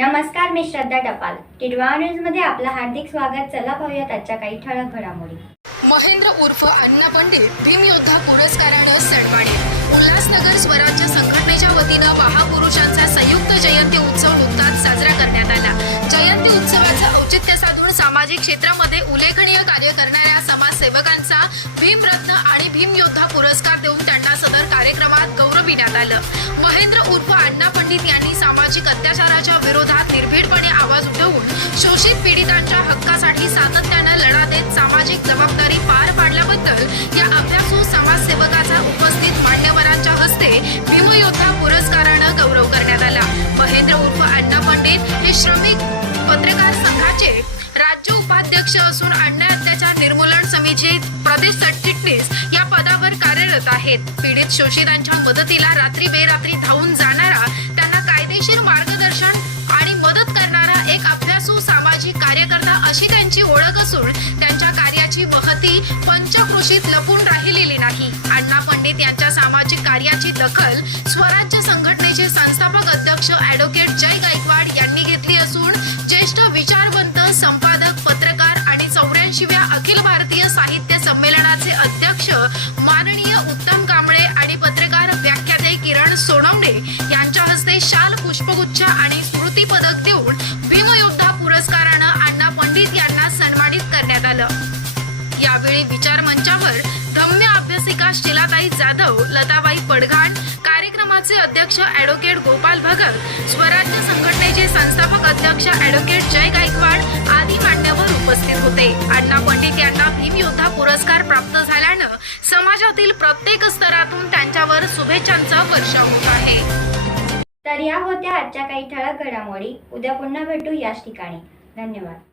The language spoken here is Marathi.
नमस्कार मी श्रद्धा टपाल. टिडवा न्यूजमध्ये आपलं हार्दिक स्वागत. चला पाहूयात आजच्या काही ठळक घडामोडी. महेंद्र उर्फ अण्णा पंडित भीमयोद्धा पुरस्कारानं सन्मानित. उल्हासनगर स्वराज्य संघटनेच्या वतीनं महापुरुषांचा संयुक्त जयंती उत्सव नुकताच साजरा करण्यात आला. जयंती उत्सवाचं औचित्य साधून सामाजिक क्षेत्रामध्ये उल्लेखनीय कार्य करणाऱ्या समाजसेवकांचा भीमरत्न आणि भीमयोद्धा पुरस्कार देऊन त्यांना सदर कार्यक्रमात गौरविण्यात आलं. महेंद्र उर्फ अण्णा पंडित यांनी सामाजिक अत्याचाराच्या विरोधात निर्भीडपणे आवाज उठवून शोषित पीडितांच्या हक्कासाठी सातत्यानं लढा देत सामाजिक जबाबदारी पार पाडल्याबद्दल या अभ्यासू समाजसेवकाचा उपस्थित मान्यवरांच्या हस्ते भीमयोद्धा पुरस्कारानं गौरव करण्यात आला. महेंद्र उर्फ अण्णा पंडित हे श्रमिक पत्रकार संघाचे राज्य उपाध्यक्ष असून अण्णा अत्याचार निर्मूलन समिती प्रदेश सरचिटणीस या पदावर कार्यरत आहेत. पीडित शोषितांच्या मदतीला रात्री बेरात्री धावून जाणार जिज्ञासू सामाजिक कार्यकर्ता अशी त्यांची ओळख असून त्यांच्या कार्याची महती पंचकृषीत लपून राहिलेली नाही. अण्णा पंडित यांच्या सामाजिक कार्याची दखल स्वराज्य संघटनेचे संस्थापक अध्यक्ष ॲडव्होकेट जय गायकवाड यांनी घेतली असून ज्येष्ठ विचारवंत संपादक पत्रकार आणि चौऱ्याऐंशीव्या अखिल भारतीय साहित्य संमेलनाचे अध्यक्ष माननीय उत्तम कांबळे आणि पत्रकार व्याख्याते किरण सोनवणे यांच्या हस्ते शाल पुष्पगुच्छ आणि स्मृती पदक देऊन आलं. यावेळी विचार मंचावर धम्य अभ्यासिका शिलाताई जाधव लताबाई पडघाण कार्यक्रमाचे अध्यक्ष ॲडव्होकेट गोपाल भगत स्वराज्य संघटनेचे संस्थापक अध्यक्ष ॲडव्होकेट जय गायकवाड आदी मान्यवर उपस्थित होते. अण्णा पंडित यांना भीमयोद्धा पुरस्कार प्राप्त झाल्यानं समाजातील प्रत्येक स्तरातून त्यांच्यावर शुभेच्छांचा वर्षाव होत आहे. तर या होत्या आजच्या काही ठळक घडामोडी. उद्या पुन्हा भेटू याच ठिकाणी. धन्यवाद.